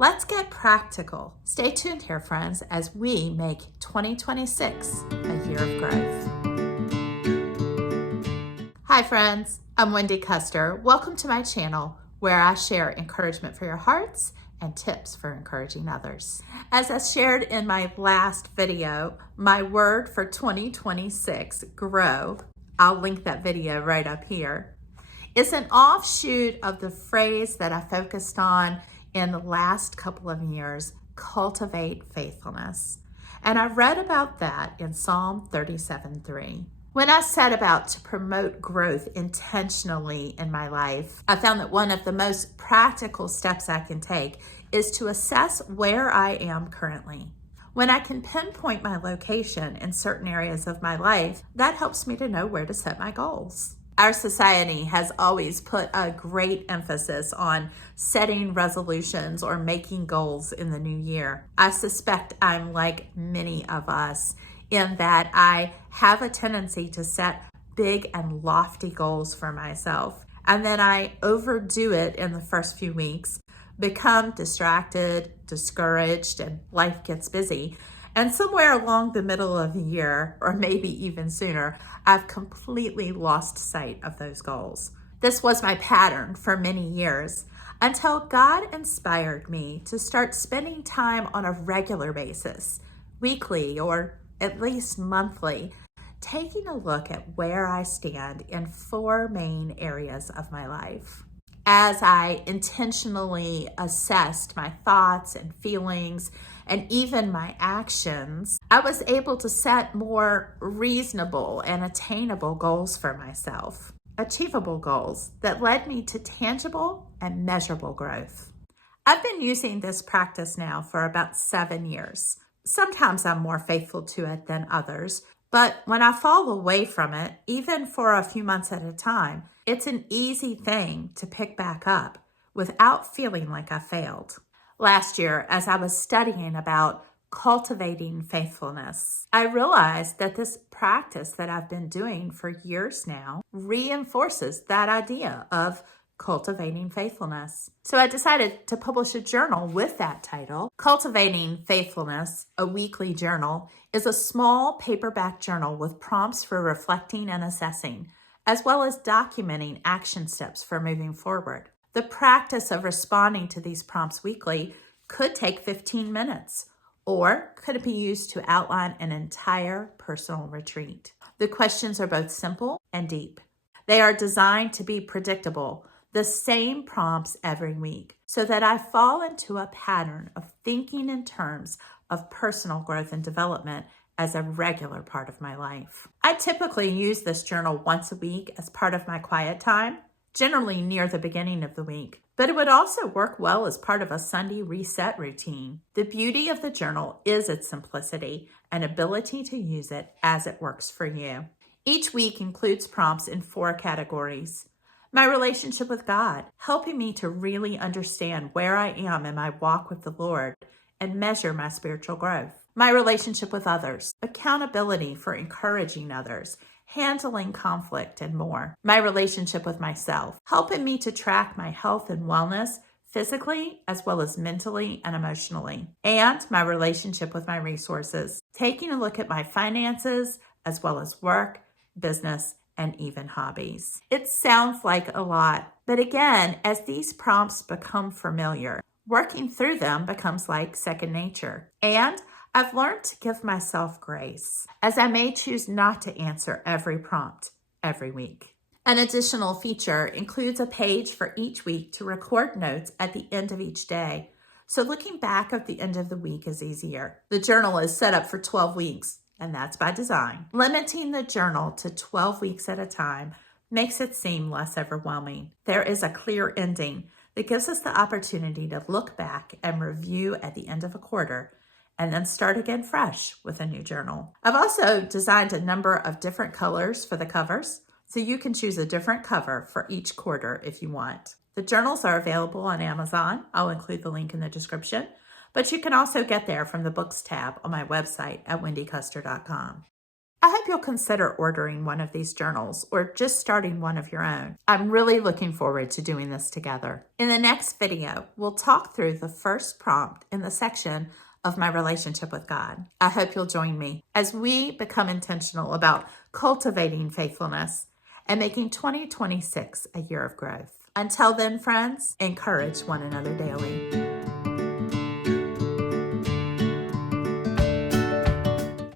Let's get practical. Stay tuned here, friends, as we make 2026 a year of growth. Hi, friends. I'm Wendy Custer. Welcome to my channel where I share encouragement for your hearts and tips for encouraging others. As I shared in my last video, my word for 2026, grow, I'll link that video right up here, is an offshoot of the phrase that I focused on in the last couple of years, cultivate faithfulness. And I read about that in Psalm 37:3. When I set about to promote growth intentionally in my life, I found that one of the most practical steps I can take is to assess where I am currently. When I can pinpoint my location in certain areas of my life, that helps me to know where to set my goals. Our society has always put a great emphasis on setting resolutions or making goals in the new year. I suspect I'm like many of us in that I have a tendency to set big and lofty goals for myself, and then I overdo it in the first few weeks, become distracted, discouraged, and life gets busy. And somewhere along the middle of the year, or maybe even sooner, I've completely lost sight of those goals. This was my pattern for many years until God inspired me to start spending time on a regular basis, weekly or at least monthly, taking a look at where I stand in 4 main areas of my life. As I intentionally assessed my thoughts and feelings and even my actions, I was able to set more reasonable and attainable goals for myself, achievable goals that led me to tangible and measurable growth. I've been using this practice now for about 7 years. Sometimes I'm more faithful to it than others, but when I fall away from it, even for a few months at a time, it's an easy thing to pick back up without feeling like I failed. Last year, as I was studying about cultivating faithfulness, I realized that this practice that I've been doing for years now reinforces that idea of cultivating faithfulness. So I decided to publish a journal with that title. Cultivating Faithfulness, a weekly journal, is a small paperback journal with prompts for reflecting and assessing, as well as documenting action steps for moving forward. The practice of responding to these prompts weekly could take 15 minutes, or could it be used to outline an entire personal retreat? The questions are both simple and deep. They are designed to be predictable, the same prompts every week, so that I fall into a pattern of thinking in terms of personal growth and development as a regular part of my life. I typically use this journal once a week as part of my quiet time, generally near the beginning of the week, but it would also work well as part of a Sunday reset routine. The beauty of the journal is its simplicity and ability to use it as it works for you. Each week includes prompts in 4 categories. My relationship with God, helping me to really understand where I am in my walk with the Lord and measure my spiritual growth. My relationship with others, accountability for encouraging others, handling conflict, and more. My relationship with myself, helping me to track my health and wellness physically as well as mentally and emotionally. And my relationship with my resources, taking a look at my finances as well as work, business, and even hobbies. It sounds like a lot, but again, as these prompts become familiar, working through them becomes like second nature. And I've learned to give myself grace, as I may choose not to answer every prompt every week. An additional feature includes a page for each week to record notes at the end of each day, so looking back at the end of the week is easier. The journal is set up for 12 weeks, and that's by design. Limiting the journal to 12 weeks at a time makes it seem less overwhelming. There is a clear ending that gives us the opportunity to look back and review at the end of a quarter and then start again fresh with a new journal. I've also designed a number of different colors for the covers, so you can choose a different cover for each quarter if you want. The journals are available on Amazon. I'll include the link in the description. But you can also get there from the Books tab on my website at wendycuster.com. I hope you'll consider ordering one of these journals or just starting one of your own. I'm really looking forward to doing this together. In the next video, we'll talk through the first prompt in the section of my relationship with God. I hope you'll join me as we become intentional about cultivating faithfulness and making 2026 a year of growth. Until then, friends, encourage one another daily.